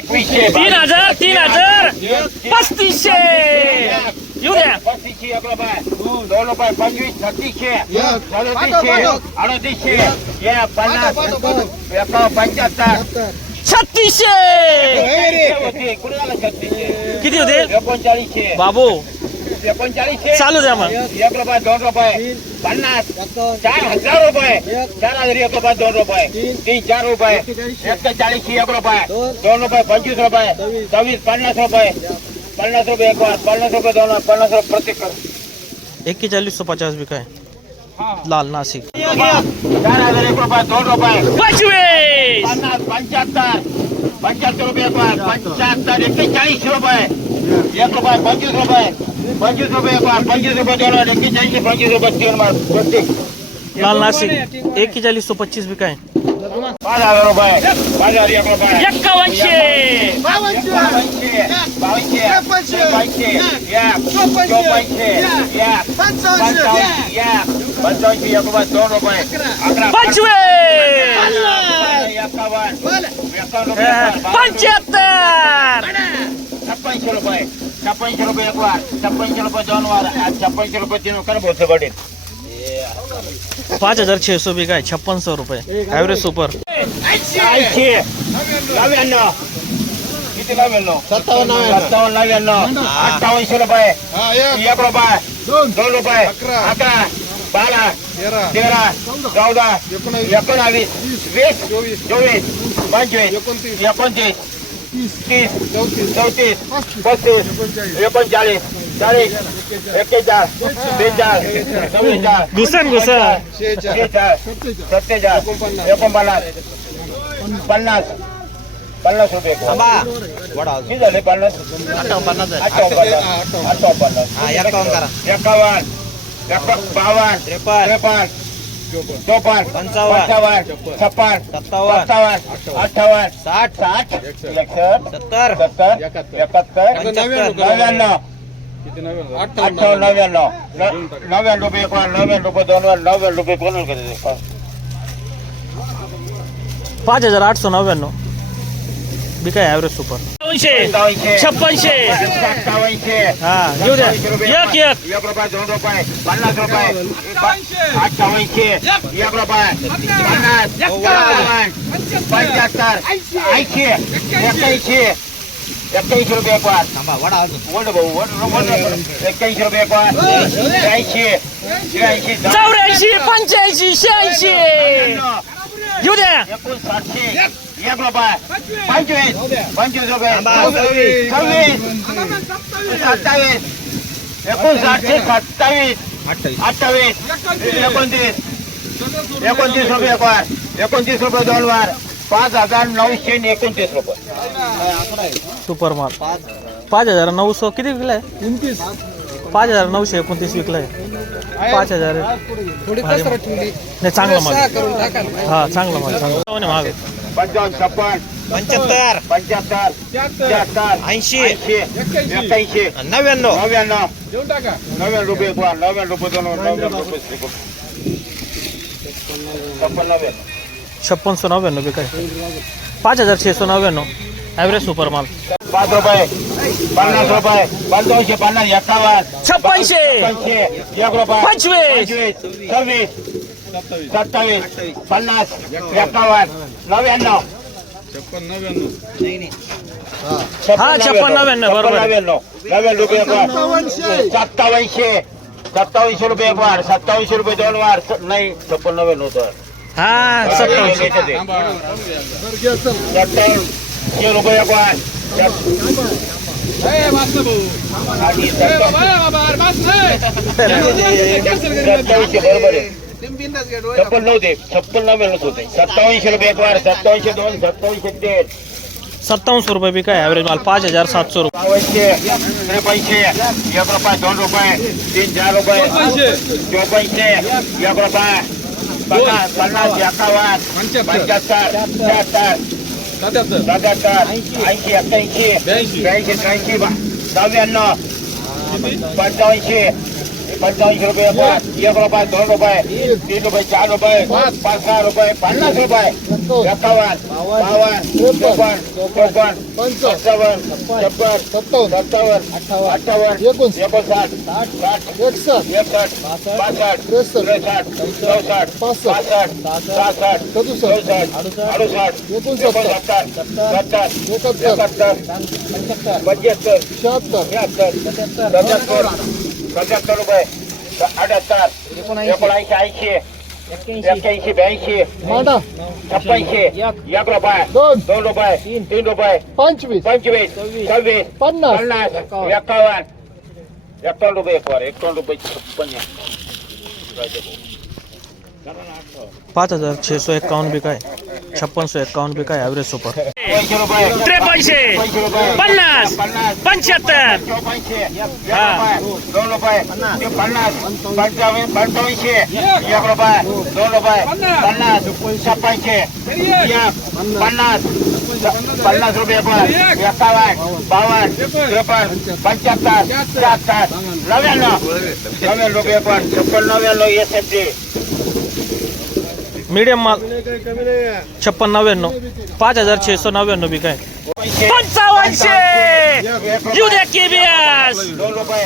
एकवीसशे तीन हजार तीन हजार पस्तीसशे येऊ द्या पस्तीसशे एक रुपये दोन रुपये पंचवीस छत्तीसशे सदतीसशे अडतीसशे या पन्नास एक पंच्याहत्तर छत्तीसशे होते कुठे झालं छत्तीसशे किती होते एक रुपए रुपए रुपए चालीस पच्चीस रुपए पन्ना एक चालीस सौ पचास बिका है लाल नासिक चार हज़ार एक रुपए दो रुपए पचहत्तर पचहत्तर रुपए पचहत्तर एक सौ चालीस रुपए एक रुपए पच्चीस रुपए पंचवीस रुपये पंचवीस रुपये दोनों इक्कीस चालीस पंचवीस रुपये तीन मार लाल नासिक एक ही चालीस सौ पच्चीस बिका है। पाँच हज़ार रुपये पाँच हज़ार एक रुपये इक्यावनशे। पंचावनशे एक रुपये रुपये पंचहत्तर। छप्पनशे रुपये. छप्पनशे रुपये एक वार छप्पनशे रुपये दोन वार आज छप्पनशे रुपये तीन कर बोलतो गडीत. पाच हजार छे सौ बी काय? छप्पन सौ रुपये. ॲव्हरेज सुपर ऐंशी. नव्याण्णव. किती नव्याण्णव? सत्तावन्न सत्तावन्न नव्याण्णव. अठ्ठावन्नशे रुपये. एक. रुपये. दोन. रुपये. अकरा. बारा. तेरा. तेरा. चौदा. एकोणावीस. एकोणावीस. वीस. चोवीस. चोवीस. पंचवीस. एकोणतीस. एकोणतीस. ત્રીસ ચોત્રીસ બત્રીસ ઓગણચાલીસ ચાલીસ એકેચાર બેચાર ચૌવીચાર ગુસન ગુસન છેચાર સત્તેચાર એકોણપન્નાસ પન્નાસ પન્નાસ રૂપિયા કીધો ને પન્નાસ એકાવન એકાવન બાવન ત્રેપન ત્રેપન ચોપન. પંચાવન છપ્પન સત્તાવન અઠાવન સાઠ સાઠ એકસઠ સત્તર સત્તર એકોતેર નવ્યાણું અઠાવન નવ્યાણું. નવ્યાણું? રૂપિયા એક વાર નવ્યાણું રૂપિયા ત્રણ વાર નવ્યાણું કરી દે? પાંચ હજાર આઠસો નવ્યાણું. બીકાય એવરેજ સુપર સત્તાવનશે છપ્પનશે. હા જોજો. એક એક. એક રૂપિયા ત્રણ રૂપિયા પચાસ રૂપિયા અઠાવન છે એક રૂપિયા પચાસ પંચોતેર. આઈશે એકવીસ. છે એકવીસ રૂપિયા પર વડ બહુ એકવીસ રૂપિયા પંચ્યાસી છ્યાસી જોજે. એકવીસ સાતશી एक रुपये. पंचवीस. पंचवीस रुपये. सव्वीस. सत्तावीस. एकोणसाठशे सत्तावीस. अठ्ठावीस. एकोणतीस. एकोणतीस रुपये एक वार एकोणतीस रुपये दोन वार. पाच हजार नऊशे एकोणतीस रुपये. सुपर माल. पाच हजार नऊशे किती विकलाय? पाच हजार नऊशे एकोणतीस विकलाय. पाच हजार. नाही चांगला माल. हा चांगला माल चांगला. पंचावन्न छप्पन. पंच्याहत्तर. पंच्याहत्तर. शहात्तर ऐंशी. एक्क्याऐंशी. नव्याण्णव. नव्याण्णव. नव्याण्णव रुपये एक वार नव्याण्णव रुपये दोन नव्याण्णव रुपये छप्पन नव्याण्णव. छप्पन सौ नव्याण्णव बी काय? पाच हजार छे सौ नव्याण्णव. ॲव्हरेज सुपर माल. पाच रुपये. पन्नास रुपये. पंचावनशे पन्नास एकावन्न. छप्पनशे. एक रुपये. पंचवीस. पंचवीस. सव्वीस. सत्तावीस. पन्नास. एकावन्न. नव्याण्णव. हा, छप्पन नव्याण्णव, बरोबर. नव्याण्णव. नव्याण्णव रुपये सत्तावनशे सत्तावनशे रुपये एक वार सत्तावनशे रुपये दोन वार स- नाही छप्पन नव्याण्णव होतं हा सत्तावनशे सत्तावनशे रुपये आणि सत्तावनशे बरोबर आहे. છપ્પન નવ દે છપ્પન નવે નતું થઈ સત્તાવીસો રૂપિયા એકવાર સત્તાવીસો દોન સત્તાવીસો તેર સત્તાવનસો રૂપિયા બી કઈ એવરેજ માલ પાંચ હજાર સાતસો રૂપિયા. પૈસે એક રૂપિયા ત્રણ રૂપિયા તીન ચાર રૂપિયા. ચોપન છે. એક રૂપિયા પચાસ પચાસ એકાવન પંચોતેર. पंचाऐंशी रुपये पाच एक रुपये दोन रुपये तीन रुपये चार रुपये पाच सहा रुपये पन्नास रुपये एकावन्न बावन्न चोपन्न चोपन्न पंचावन्न छप्पन सत्तावन्न अठ्ठावन्न एकोणसाठ साठ एकसष्ट त्रेसष्ट चौसष्ट पासष्ट सहासष्ट सदुसष्ट अडुसष्ट एकोणसत्तर सत्तर एकाहत्तर पंच्याहत्तर शहात्तर सत्याहत्तर પંચોતેર रुपए અઢતર छप्पन से एक पाँच हज़ार छः सौ इक्यावन बिकाए छप्पन सौ इक्यावन बिकाए एवरेज सुपर ત્રેપન પન્નાસ પંચોતેર પન્નાસ પંચાવન પંચાવન છે એક રૂપિયા દોઢ રૂપિયા પન્નાસ છપ્પન રૂપિયા પર એકાવન બાવન ત્રેપન પંચોતેર ચાર છપ્પન નવ્યાણું એસએમજી मीडियम माल छप्पन नव्याण्णव पाच हजार छे सो नव्याण्णव बी काय. पंचावन्नशे! येऊ द्या केबीएस दोन रुपये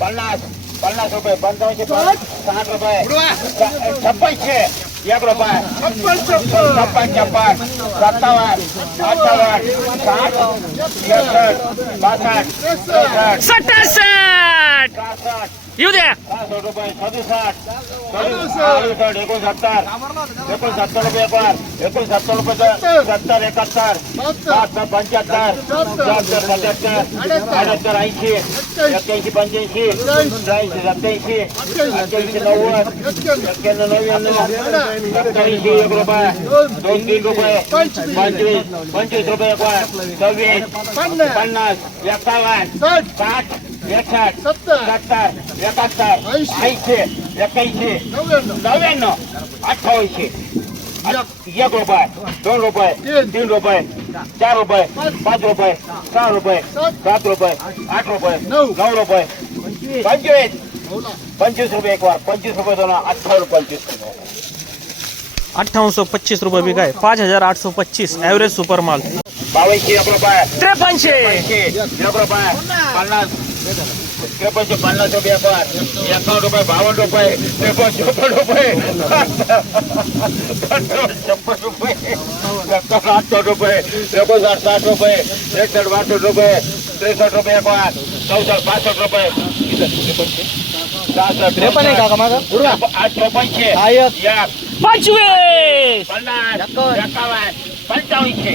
पन्नास पन्नास रुपये पंचावन्नशे साठ रुपये छप्पनशे एक रुपये छप्पन छप्पन सत्तावन्न अठ्ठावन्न साठ एकसष्ट बासष्ट सहासष्ट येऊ द्या। सहासष्ट रुपये सदुसष्ट सदुसष्ट एकोणसत्तर एकोणसत्तर रुपये पर एकोणसत्तर रुपये सत्तर एकाहत्तर बहात्तर पंच्याहत्तर शहात्तर सत्याहत्तर अठ्याहत्तर ऐंशी एक्क्याऐंशी पंच्याऐंशी त्र्याऐंशी सत्याऐंशी अठ्ठ्याऐंशी नव्वद एक्क्याण्णव नव्याण्णव सत्त्याऐंशी एक रुपये दोन तीन रुपये पंचवीस पंचवीस रुपये पर सव्वीस पन्नास एकावन्न साठ एकसष्ट सत्तर एकाहत्तर ऐंशी एक्याऐंशी नव्याण्णव अठ्ठावीसशे एक रुपये दोन रुपये तीन रुपये चार रुपये पाच रुपये सहा रुपये सात रुपये आठ रुपये नऊ रुपये पंचवीस पंचवीस रुपये एक वार पंचवीस रुपये दोन अठ्ठावीस पंचवीस रुपये अठ्ठावन्न सौ पच्चीस रुपये बिकाय पाच हजार आठ सौ पच्चीस ॲव्हरेज सुपर माल बावीसशे एक रुपये त्रेपन्नशे ત્રેપનસો પંદરસો બે પાંચ એકાવન રૂપિયા બાવન રૂપિયા ત્રેપન ચોપન રૂપિયા ત્રેપન આઠસો રૂપિયા ત્રેપન સાત સાત રૂપિયા ત્રેસઠ બાસઠ રૂપિયા ત્રેસઠ રૂપિયા પાંચ ચૌદ પાસઠ રૂપિયા. ત્રેપન આ ચોપન છે. પંચવે પંચાવન છે.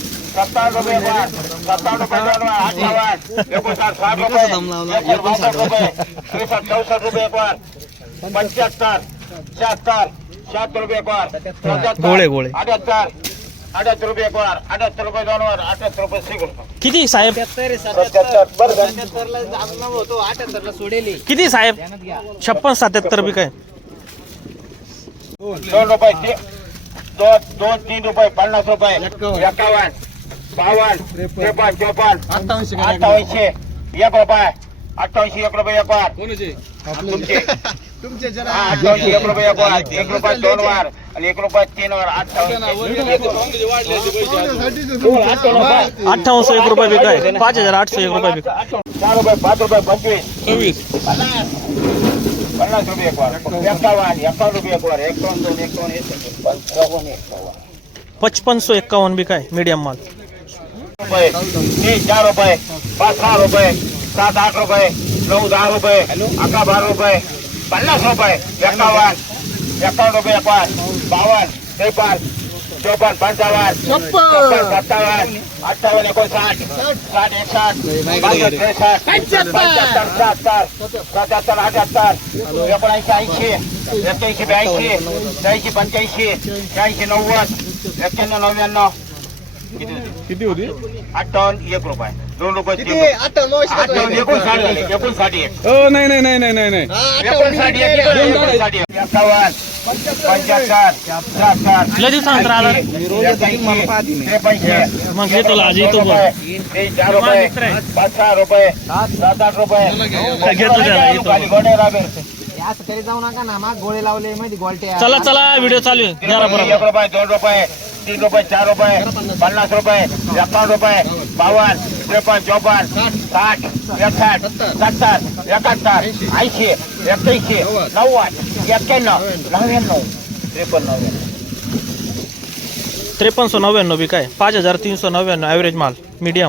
सत्तावन्न रुपये वार सत्तावन्न वार अठ्ठावन्न एकोणसाठ साठ रुपये. एकोणसाठ रुपये. त्रेसष्ट चौसष्ट रुपये वार पंच्याहत्तर शहात्तर शहात्तर रुपये एक वार सत्याहत्तर, गोळे, गोळे. अठ्याहत्तर अठ्याहत्तर रुपये एक वार अठ्याहत्तर रुपये दोन वार अठ्याहत्तर रुपये किती साहेब? बरं का? किती साहेब? छप्पन सत्याहत्तर बिकाय दोन रुपये दोन तीन रुपये पन्नास रुपये. एकावन्न. चोपन्न अठ्ठावीसशे एक रुपये अठ्ठावीसशे एक रुपये एक वार तुमचे. हा, अठ्ठावीसशे एक रुपये एक वार एक रुपये दोन वार आणि एक रुपये तीन वार अठ्ठावीसशे. अठ्ठावन्न सौ एक रुपये बिकाय पाच हज़ार आठ एक रुपये बिकाय चार रुपये पाच रुपये पंचवीस. पन्नास पन्नास रुपये एक वार एकावन्न एकावन्न रुपये एक वार एकावन्न दोन एकावन्न एक. पंचावन्न एकावन्न. पचपन सौ एक्कावन्न बिकाय मीडियम माल. रुपये तीन चार रुपये पाच सहा रुपये सात आठ रुपये नऊ दहा रुपये अकरा बारा रुपये पन्नास रुपये एकावन्न एकावन्न रुपये पाच बावन्न त्रेपन्न चोपन्न पंचावन्न छप्पन सत्तावन्न अठ्ठावन्न एकोणसाठ साठ एकसाठ त्रेसष्ट पंच्याहत्तर. शहात्तर सत्याहत्तर अठ्याहत्तर एकोणऐंशी ऐंशी एक्क्याऐंशी ब्याऐंशी त्र्याऐंशी पंच्याऐंशी शहाऐंशी नव्वद एक्क्याण्णव नव्याण्णव किती होती? अठ्ठावन्न एक रुपये. दोन रुपये. अठ्ठावन्न एकोणसाठ झाले एकोणसाठ एक. हो नाही नाही नाही नाही नाही नाही. एकोणसाठ एक एकोणसाठ एक. एकावन्न पंच्याहत्तर शहात्तर किती दिवसानंतर आला. एक्क्याऐंशी त्रेपंचे मग घेतो लाजी तू बोल तीन चार रुपये पाच सहा रुपये सात आठ रुपये. घेतो त्याला, असं तरी जाऊ नका ना मग गोळे लावले माहिती गोलटे चला चला व्हिडिओ चालू आहे. एक बरोबर रुपये दोन रुपये. तीन रुपये चार रुपये पन्नास रुपये एकावन्न रुपये बावन त्रेपन्न चौपन्न साठ एकसष्ट सत्तर एकाहत्तर ऐंशी एक्क्याऐंशी नव्वद एक्क्याण्णव नव्याण्णव त्रेपन्न नव्याण्णव. त्रेपन्न सौ नव्याण्णव बी काय? पाच हजार तीनशे नव्याण्णव ॲव्हरेज माल मीडियम